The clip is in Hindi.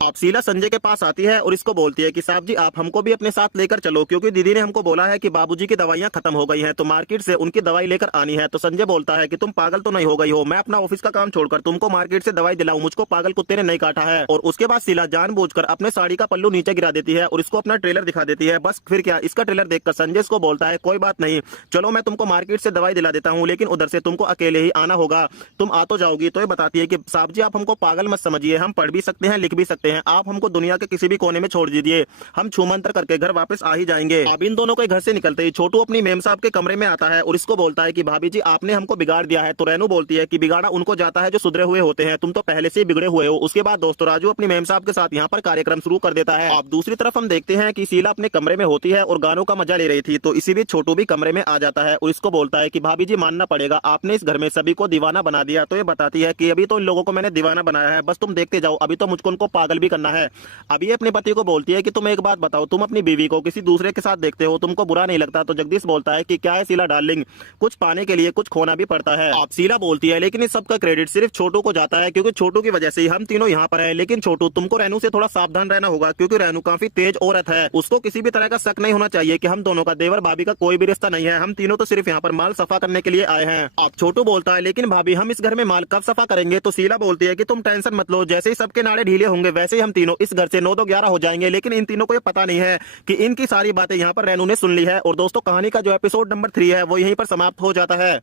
आप शीला संजय के पास आती है और इसको बोलती है कि साहब जी आप हमको भी अपने साथ लेकर चलो, क्योंकि दीदी ने हमको बोला है कि बाबूजी की दवाइयां खत्म हो गई हैं, तो मार्केट से उनकी दवाई लेकर आनी है। तो संजय बोलता है कि तुम पागल तो नहीं हो गई हो, मैं अपना ऑफिस का काम छोड़कर तुमको मार्केट से दवाई दिलाऊं, मुझको पागल कुत्ते ने नहीं काटा है। और उसके बाद शीला जानबूझकर अपने साड़ी का पल्लू नीचे गिरा देती है और इसको अपना ट्रेलर दिखा देती है। बस फिर क्या, इसका ट्रेलर देखकर संजय इसको बोलता है कोई बात नहीं, चलो मैं तुमको मार्केट से दवाई दिला देता हूँ, लेकिन उधर से तुमको अकेले ही आना होगा, तुम आ तो जाओगी। तो ये बताती है कि साहब जी आप हमको पागल मत समझिए, हम पढ़ भी सकते हैं लिख भी सकते हैं, आप हमको दुनिया के किसी भी कोने में छोड़ दीजिए, हम छूमंतर करके घर वापस आ ही जाएंगे। अब इन दोनों के घर से निकलते ही छोटू अपनी मेम साहब के कमरे में आता है और इसको बोलता है कि भाभी जी आपने हमको बिगाड़ दिया है। तो रेनू बोलती है कि बिगाड़ा उनको जाता है जो सुधरे हुए होते हैं, तुम तो पहले से ही बिगड़े हुए हो। उसके बाद दोस्तों राजू अपनी मेम साहब के साथ यहाँ पर कार्यक्रम शुरू कर देता है। अब दूसरी तरफ हम देखते हैं कि शीला अपने कमरे में होती है और गानों का मजा ले रही थी, तो इसी बीच छोटू भी कमरे में आ जाता है और इसको बोलता है कि भाभी जी मानना पड़ेगा, आपने इस घर में सभी को दीवाना बना दिया। तो ये बताती है कि अभी तो इन लोगों को मैंने दीवाना बनाया है, बस तुम देखते जाओ, अभी तो मुझको उनको पागल भी करना है। अभी ये अपने पति को बोलती है कि तुम एक बात बताओ, तुम अपनी बीवी को किसी दूसरे के साथ देखते हो, तुमको बुरा नहीं लगता? तो जगदीश बोलता है कि क्या है शीला डार्लिंग, कुछ पाने के लिए कुछ खोना भी पड़ता है। आप शीला बोलती है लेकिन इस सब का क्रेडिट सिर्फ छोटू को जाता है, क्योंकि छोटू की वजह से ही हम तीनों यहाँ पर हैं। लेकिन छोटू तुमको रेनू से थोड़ा सावधान रहना होगा, क्योंकि रेनू काफी तेज औरत है, उसको किसी भी तरह का शक नहीं होना चाहिए कि हम दोनों का देवर भाभी का कोई भी रिश्ता नहीं है, हम तीनों तो सिर्फ यहाँ पर माल सफा करने के लिए आए हैं। आप छोटू बोलता है लेकिन भाभी हम इस घर में माल कब सफा करेंगे? तो शीला बोलती है कि तुम टेंशन मत लो, जैसे ही सबके नाड़े ढीले होंगे वैसे ही हम तीनों इस घर से 9 2 11 हो जाएंगे। लेकिन इन तीनों को ये पता नहीं है कि इनकी सारी बातें यहाँ पर रेनू ने सुन ली है। और दोस्तों कहानी का जो एपिसोड नंबर 3 है वो यहीं पर समाप्त हो जाता है।